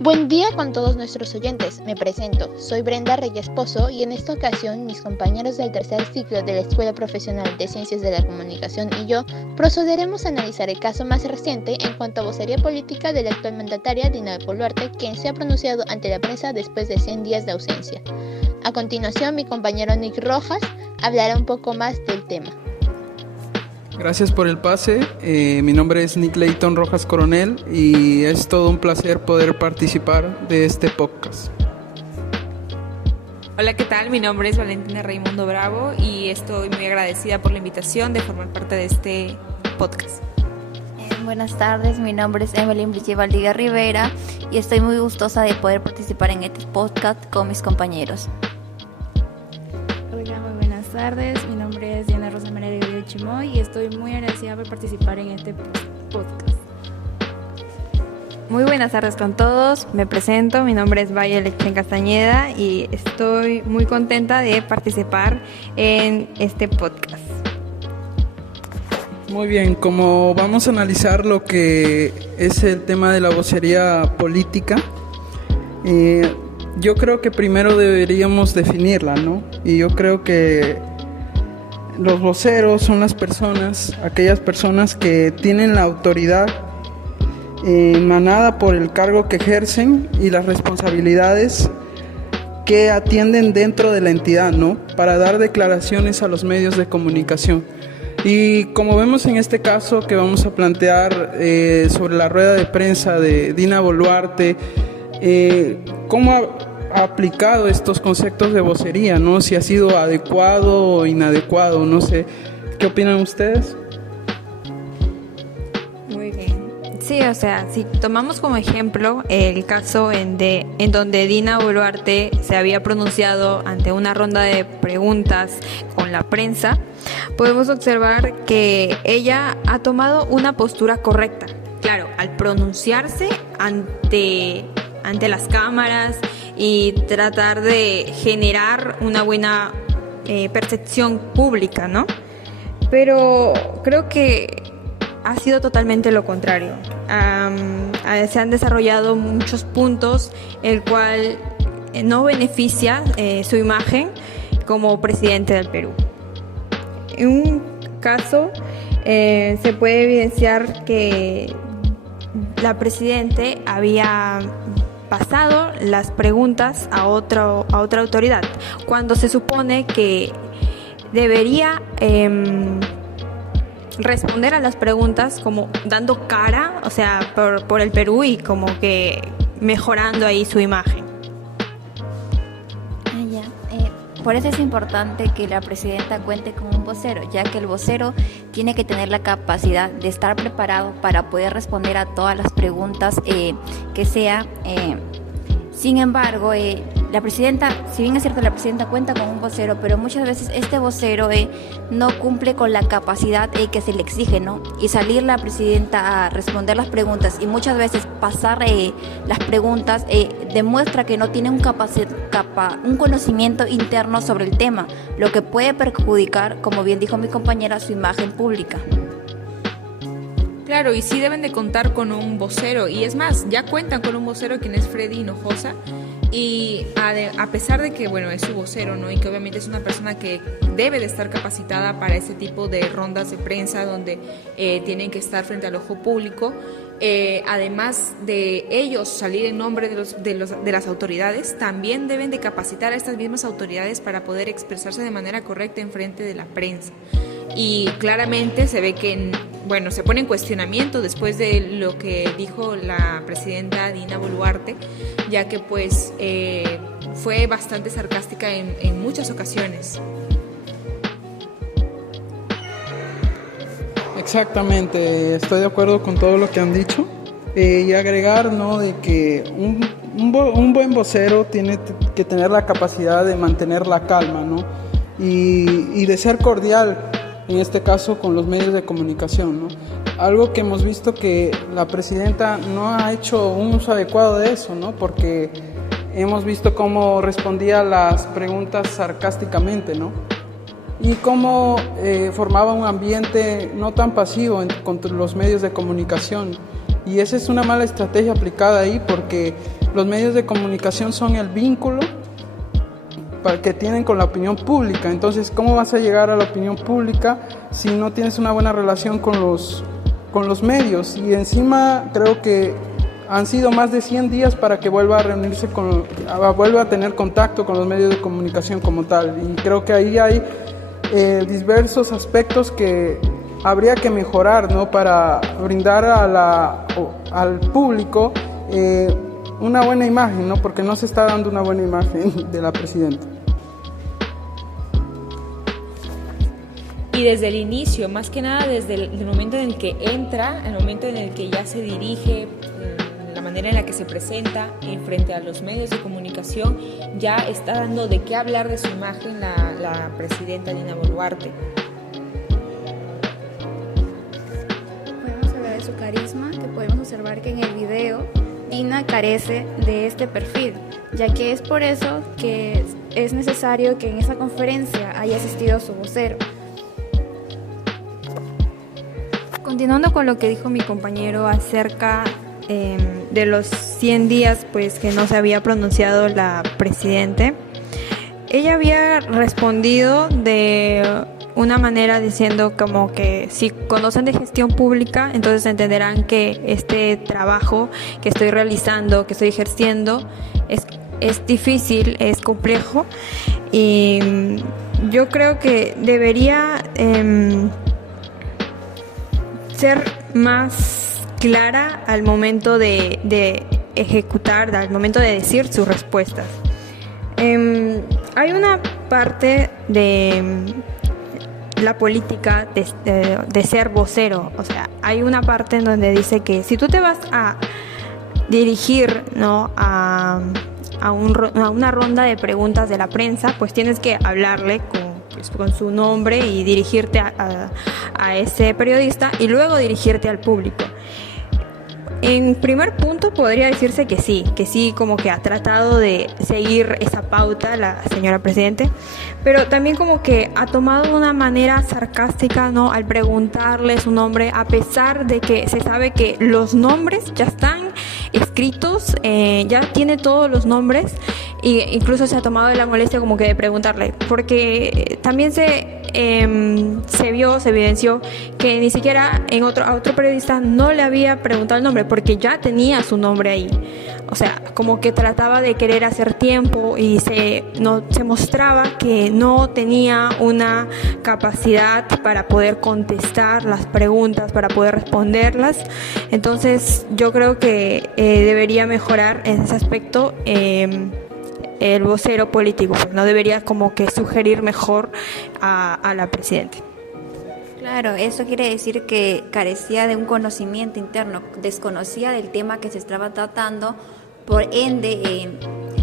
Buen día con todos nuestros oyentes. Me presento, soy Brenda Reyes Pozo y en esta ocasión mis compañeros del tercer ciclo de la Escuela Profesional de Ciencias de la Comunicación y yo procederemos a analizar el caso más reciente en cuanto a vocería política de la actual mandataria Dina Boluarte, quien se ha pronunciado ante la prensa después de 100 días de ausencia. A continuación, mi compañero Nick Rojas hablará un poco más del tema. Gracias por el pase. Mi nombre es Nick Leighton Rojas Coronel y es todo un placer poder participar de este podcast. Hola, ¿qué tal? Mi nombre es Valentina Raimundo Bravo y estoy muy agradecida por la invitación de formar parte de este podcast. Buenas tardes, mi nombre es Evelyn Brigitte Valdivia Rivera y estoy muy gustosa de poder participar en este podcast con mis compañeros. Hola, muy buenas tardes, mi nombre es Diana Rosa María de Chimoy y estoy muy agradecida por participar en este podcast. Muy buenas tardes con todos, me presento, mi nombre es Valle Lechen Castañeda y estoy muy contenta de participar en este podcast. Muy bien, como vamos a analizar lo que es el tema de la vocería política, yo creo que primero deberíamos definirla, ¿no? Y yo creo que los voceros son aquellas personas que tienen la autoridad emanada por el cargo que ejercen y las responsabilidades que atienden dentro de la entidad, ¿no? Para dar declaraciones a los medios de comunicación. Y como vemos en este caso que vamos a plantear sobre la rueda de prensa de Dina Boluarte, ¿cómo ha aplicado estos conceptos de vocería, ¿no? Si ha sido adecuado o inadecuado, no sé. ¿Qué opinan ustedes? Muy bien. Sí, o sea, si tomamos como ejemplo el caso en donde Dina Boluarte se había pronunciado ante una ronda de preguntas con la prensa, podemos observar que ella ha tomado una postura correcta. Claro, al pronunciarse ante las cámaras y tratar de generar una buena percepción pública, ¿no? Pero creo que ha sido totalmente lo contrario. Se han desarrollado muchos puntos el cual no beneficia su imagen como presidente del Perú. En un caso se puede evidenciar que la presidente había pasado las preguntas a otra autoridad, cuando se supone que debería responder a las preguntas como dando cara, o sea, por el Perú y como que mejorando ahí su imagen. Por eso es importante que la presidenta cuente con un vocero, ya que el vocero tiene que tener la capacidad de estar preparado para poder responder a todas las preguntas que sea. Sin embargo, la presidenta, si bien es cierto, la presidenta cuenta con un vocero, pero muchas veces este vocero no cumple con la capacidad que se le exige, ¿no? Y salir la presidenta a responder las preguntas y muchas veces pasar las preguntas demuestra que no tiene un conocimiento interno sobre el tema, lo que puede perjudicar, como bien dijo mi compañera, su imagen pública. Claro, y sí deben de contar con un vocero, y es más, ya cuentan con un vocero quien es Freddy Hinojosa, y a pesar de que, bueno, es su vocero, ¿no? Y que obviamente es una persona que debe de estar capacitada para ese tipo de rondas de prensa donde tienen que estar frente al ojo público, además de ellos salir en nombre de las autoridades, también deben de capacitar a estas mismas autoridades para poder expresarse de manera correcta en frente de la prensa. Y claramente se ve que, bueno, se pone en cuestionamiento después de lo que dijo la presidenta Dina Boluarte, ya que pues fue bastante sarcástica en muchas ocasiones. Exactamente, estoy de acuerdo con todo lo que han dicho y agregar, ¿no?, de que un buen vocero tiene que tener la capacidad de mantener la calma, ¿no?, y de ser cordial, en este caso con los medios de comunicación, ¿no? Algo que hemos visto que la presidenta no ha hecho un uso adecuado de eso, ¿no? Porque hemos visto cómo respondía a las preguntas sarcásticamente, ¿no? Y cómo formaba un ambiente no tan pasivo con los medios de comunicación. Y esa es una mala estrategia aplicada ahí, porque los medios de comunicación son el vínculo que tienen con la opinión pública. Entonces, ¿cómo vas a llegar a la opinión pública si no tienes una buena relación con los medios? Y encima creo que han sido más de 100 días para que vuelva a reunirse vuelva a tener contacto con los medios de comunicación como tal. Y creo que ahí hay diversos aspectos que habría que mejorar, ¿no? Para brindar al público una buena imagen, ¿no? Porque no se está dando una buena imagen de la presidenta. Y desde el inicio, más que nada desde el momento en el que entra, el momento en el que ya se dirige, la manera en la que se presenta frente a los medios de comunicación, ya está dando de qué hablar de su imagen la presidenta Dina Boluarte. Podemos hablar de su carisma, que podemos observar que en el video Dina carece de este perfil, ya que es por eso que es necesario que en esa conferencia haya asistido su vocero. Continuando con lo que dijo mi compañero acerca de los 100 días pues que no se había pronunciado la presidente, ella había respondido de una manera diciendo como que si conocen de gestión pública, entonces entenderán que este trabajo que estoy realizando, que estoy ejerciendo, es difícil, es complejo, y yo creo que debería ser más clara al momento de ejecutar, al momento de decir sus respuestas. Hay una parte de la política de ser vocero, o sea, hay una parte en donde dice que si tú te vas a dirigir, ¿no?, a una ronda de preguntas de la prensa, pues tienes que hablarle con su nombre y dirigirte a ese periodista y luego dirigirte al público. En primer punto podría decirse que sí, como que ha tratado de seguir esa pauta la señora presidente, pero también como que ha tomado una manera sarcástica, ¿no?, al preguntarle su nombre, a pesar de que se sabe que los nombres ya están escritos, ya tiene todos los nombres, e incluso se ha tomado la molestia como que de preguntarle, porque también se evidenció que ni siquiera a otro periodista no le había preguntado el nombre, porque ya tenía su nombre ahí. O sea, como que trataba de querer hacer tiempo y se mostraba que no tenía una capacidad para poder contestar las preguntas, para poder responderlas. Entonces yo creo que debería mejorar en ese aspecto el vocero político, no debería como que sugerir mejor a la presidenta. Claro, eso quiere decir que carecía de un conocimiento interno, desconocía del tema que se estaba tratando, por ende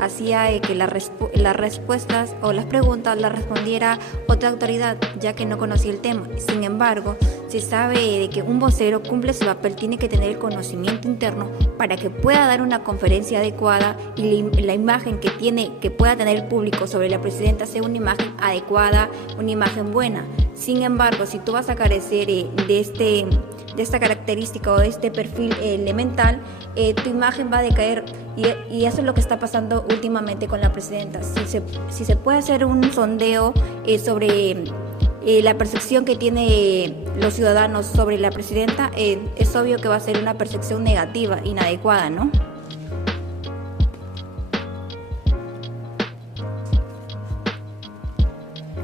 hacía que las respuestas o las preguntas las respondiera otra autoridad, ya que no conocía el tema. Sin embargo, se sabe de que un vocero cumple su papel, tiene que tener el conocimiento interno para que pueda dar una conferencia adecuada y la imagen que pueda tener el público sobre la presidenta sea una imagen adecuada, una imagen buena. Sin embargo, si tú vas a carecer de esta característica o de este perfil elemental, tu imagen va a decaer, y eso es lo que está pasando últimamente con la presidenta. Si se puede hacer un sondeo sobre la percepción que tienen los ciudadanos sobre la presidenta, es obvio que va a ser una percepción negativa, inadecuada, ¿no?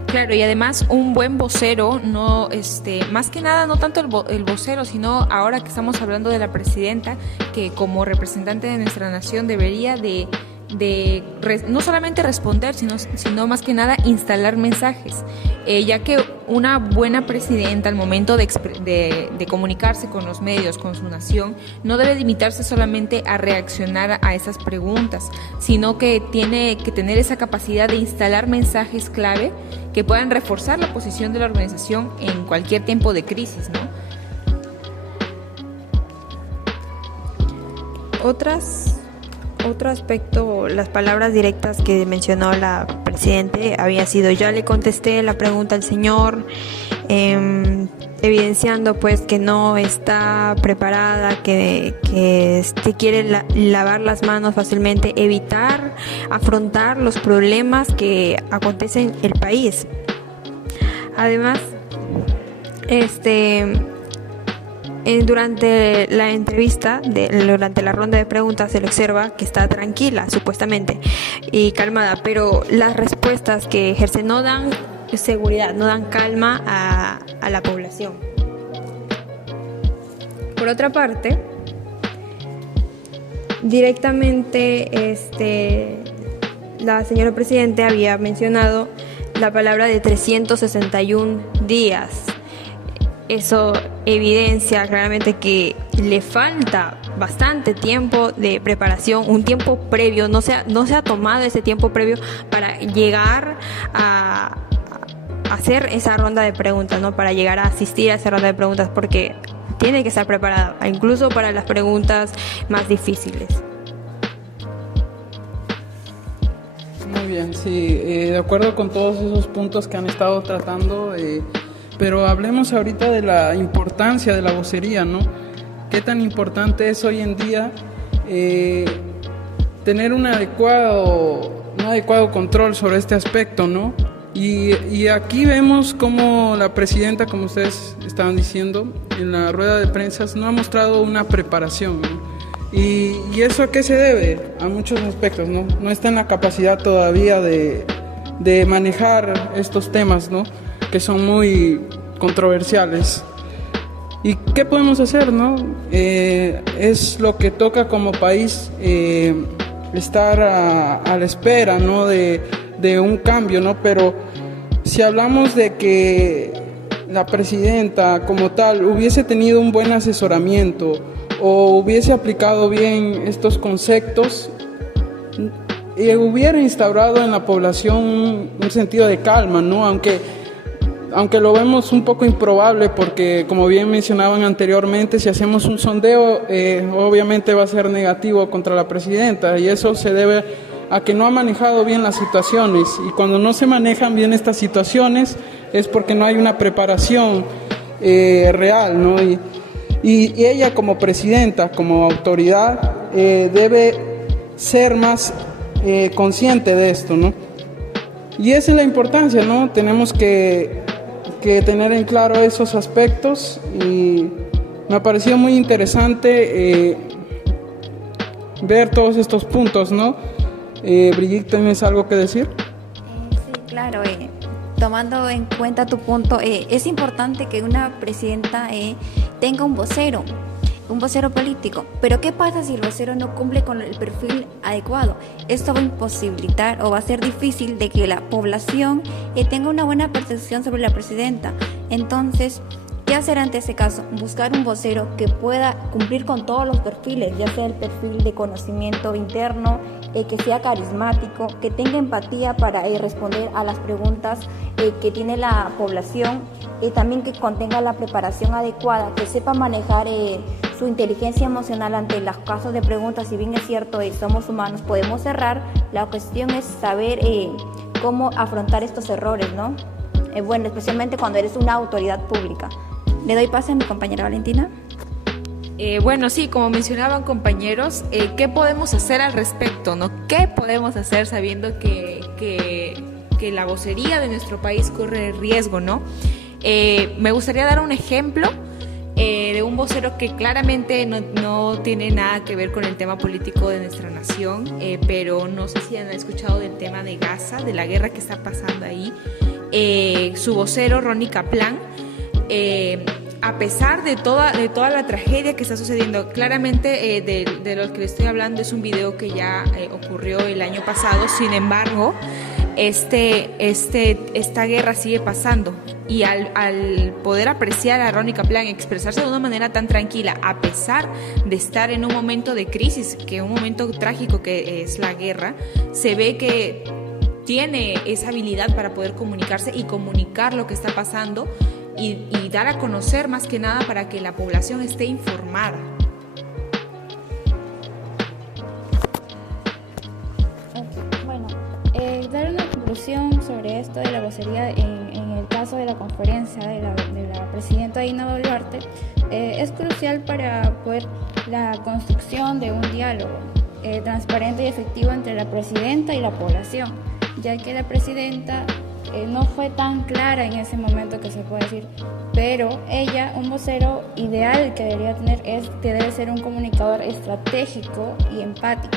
Claro, y además un buen vocero, no, más que nada, no tanto el vocero, sino ahora que estamos hablando de la presidenta, que como representante de nuestra nación debería de no solamente responder, sino más que nada instalar mensajes, ya que una buena presidenta al momento de comunicarse con los medios, con su nación, no debe limitarse solamente a reaccionar a esas preguntas, sino que tiene que tener esa capacidad de instalar mensajes clave que puedan reforzar la posición de la organización en cualquier tiempo de crisis, ¿no? Otro aspecto, las palabras directas que mencionó la presidente había sido: ya le contesté la pregunta al señor, evidenciando pues que no está preparada, que quiere lavar las manos fácilmente, evitar afrontar los problemas que acontecen en el país. Además, durante la entrevista, durante la ronda de preguntas, se le observa que está tranquila, supuestamente, y calmada, pero las respuestas que ejerce no dan seguridad, no dan calma a la población. Por otra parte, directamente la señora Presidente había mencionado la palabra de 361 días. Eso evidencia claramente que le falta bastante tiempo de preparación, un tiempo previo, no se ha tomado ese tiempo previo para llegar a hacer esa ronda de preguntas, ¿no? Para llegar a asistir a esa ronda de preguntas, porque tiene que estar preparada, incluso para las preguntas más difíciles. Muy bien, sí, de acuerdo con todos esos puntos que han estado tratando, pero hablemos ahorita de la importancia de la vocería, ¿no? ¿Qué tan importante es hoy en día tener un adecuado control sobre este aspecto, ¿no? Y aquí vemos cómo la presidenta, como ustedes estaban diciendo, en la rueda de prensa no ha mostrado una preparación, ¿no? ¿Y eso a qué se debe? A muchos aspectos, ¿no? No está en la capacidad todavía de manejar estos temas, ¿no? Que son muy controversiales. ¿Y qué podemos hacer, no? Es lo que toca como país, estar a la espera, ¿no? de un cambio, ¿no? Pero si hablamos de que la presidenta como tal hubiese tenido un buen asesoramiento o hubiese aplicado bien estos conceptos, hubiera instaurado en la población un sentido de calma, ¿no? Aunque lo vemos un poco improbable, porque como bien mencionaban anteriormente, si hacemos un sondeo, obviamente va a ser negativo contra la presidenta, y eso se debe a que no ha manejado bien las situaciones, y cuando no se manejan bien estas situaciones es porque no hay una preparación real, ¿no? Y ella como presidenta, como autoridad, debe ser más consciente de esto, ¿no? Y esa es la importancia, ¿no? Tenemos que tener en claro esos aspectos, y me ha parecido muy interesante ver todos estos puntos, ¿no? Brigitte, ¿tienes algo que decir? Sí, claro. Tomando en cuenta tu punto, es importante que una presidenta tenga un vocero político. Pero ¿qué pasa si el vocero no cumple con el perfil adecuado? Esto va a imposibilitar o va a ser difícil de que la población tenga una buena percepción sobre la presidenta. Entonces, ¿qué hacer ante ese caso? Buscar un vocero que pueda cumplir con todos los perfiles, ya sea el perfil de conocimiento interno, que sea carismático, que tenga empatía para responder a las preguntas que tiene la población, también que contenga la preparación adecuada, que sepa manejar su inteligencia emocional ante los casos de preguntas. Si bien es cierto, somos humanos, podemos errar, la cuestión es saber cómo afrontar estos errores, ¿no? Bueno, especialmente cuando eres una autoridad pública. Le doy pase a mi compañera Valentina. Bueno, sí, como mencionaban compañeros, ¿qué podemos hacer al respecto, no? ¿Qué podemos hacer sabiendo que la vocería de nuestro país corre riesgo, no? Me gustaría dar un ejemplo de un vocero que claramente no tiene nada que ver con el tema político de nuestra nación, pero no sé si han escuchado del tema de Gaza, de la guerra que está pasando ahí. Su vocero, Ronnie Kaplan, a pesar de toda la tragedia que está sucediendo, claramente de lo que le estoy hablando es un video que ya ocurrió el año pasado. Sin embargo, esta guerra sigue pasando, y al poder apreciar a Ronnie Kaplan expresarse de una manera tan tranquila, a pesar de estar en un momento de crisis, que un momento trágico que es la guerra, se ve que tiene esa habilidad para poder comunicarse y comunicar lo que está pasando, y dar a conocer más que nada para que la población esté informada. Bueno, dar una conclusión conclusión sobre esto de la vocería en el caso de la conferencia de la presidenta Dina Boluarte, es crucial para poder la construcción de un diálogo transparente y efectivo entre la presidenta y la población, ya que la presidenta no fue tan clara en ese momento, que se puede decir, pero ella, un vocero ideal que debería tener es que debe ser un comunicador estratégico y empático,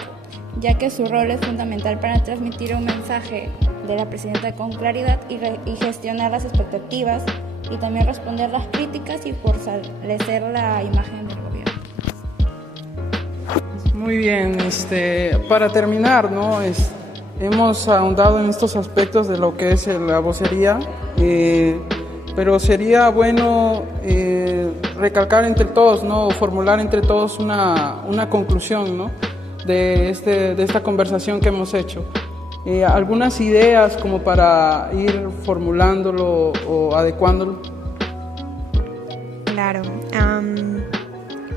ya que su rol es fundamental para transmitir un mensaje de la presidenta con claridad y gestionar las expectativas y también responder las críticas y fortalecer la imagen del gobierno. Muy bien, para terminar, ¿no? Hemos ahondado en estos aspectos de lo que es la vocería, pero sería bueno recalcar entre todos, ¿no? Formular entre todos una conclusión, ¿no? de esta conversación que hemos hecho. Algunas ideas como para ir formulándolo o adecuándolo. Claro,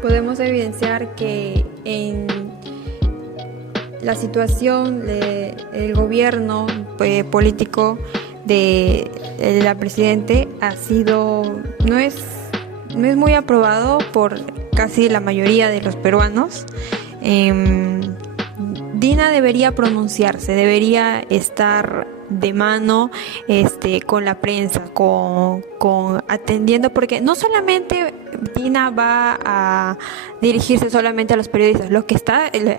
podemos evidenciar que en la situación del gobierno político de la presidente no es muy aprobado por casi la mayoría de los peruanos. Dina debería pronunciarse, debería estar de mano con la prensa, con atendiendo, porque no solamente Dina va a dirigirse solamente a los periodistas,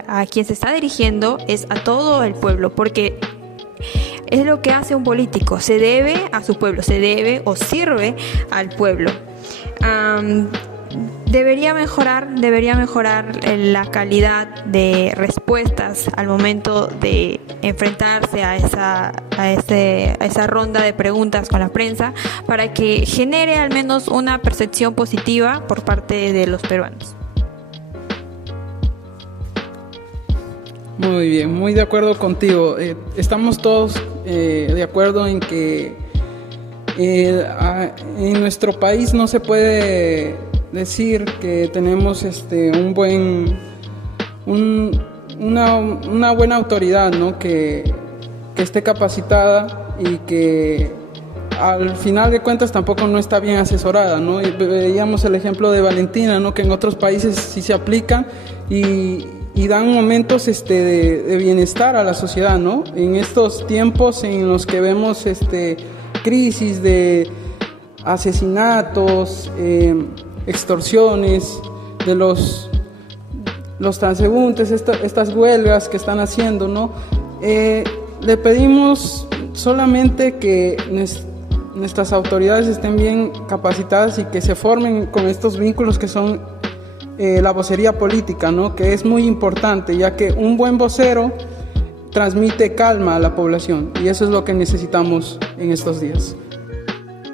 a quien se está dirigiendo es a todo el pueblo, porque es lo que hace un político, se debe a su pueblo, se debe o sirve al pueblo. Debería mejorar la calidad de respuestas al momento de enfrentarse a esa ronda de preguntas con la prensa, para que genere al menos una percepción positiva por parte de los peruanos. Muy bien, muy de acuerdo contigo. Estamos todos de acuerdo en que en nuestro país no se puede decir que tenemos una buena autoridad, ¿no? que esté capacitada y que al final de cuentas tampoco no está bien asesorada, ¿no? Y veíamos el ejemplo de Valentina, ¿no? Que en otros países sí se aplican y dan momentos de bienestar a la sociedad, ¿no? En estos tiempos en los que vemos crisis de asesinatos, extorsiones de los transeúntes, estas huelgas que están haciendo, ¿no? Le pedimos solamente que nuestras autoridades estén bien capacitadas y que se formen con estos vínculos que son la vocería política, ¿no? Que es muy importante, ya que un buen vocero transmite calma a la población y eso es lo que necesitamos en estos días.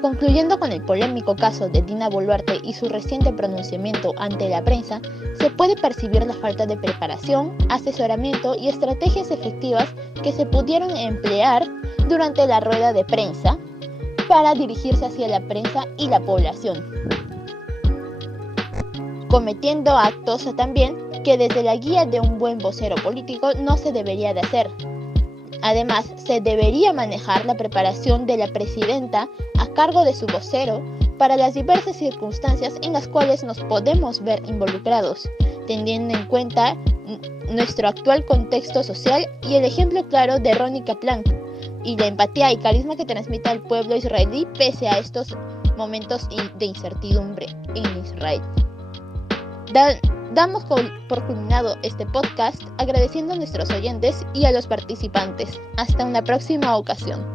Concluyendo con el polémico caso de Dina Boluarte y su reciente pronunciamiento ante la prensa, se puede percibir la falta de preparación, asesoramiento y estrategias efectivas que se pudieron emplear durante la rueda de prensa para dirigirse hacia la prensa y la población, cometiendo actos también que desde la guía de un buen vocero político no se debería de hacer. Además, se debería manejar la preparación de la presidenta a cargo de su vocero para las diversas circunstancias en las cuales nos podemos ver involucrados, teniendo en cuenta nuestro actual contexto social y el ejemplo claro de Ronnie Kaplan y la empatía y carisma que transmite al pueblo israelí pese a estos momentos de incertidumbre en Israel. Damos por culminado este podcast agradeciendo a nuestros oyentes y a los participantes. Hasta una próxima ocasión.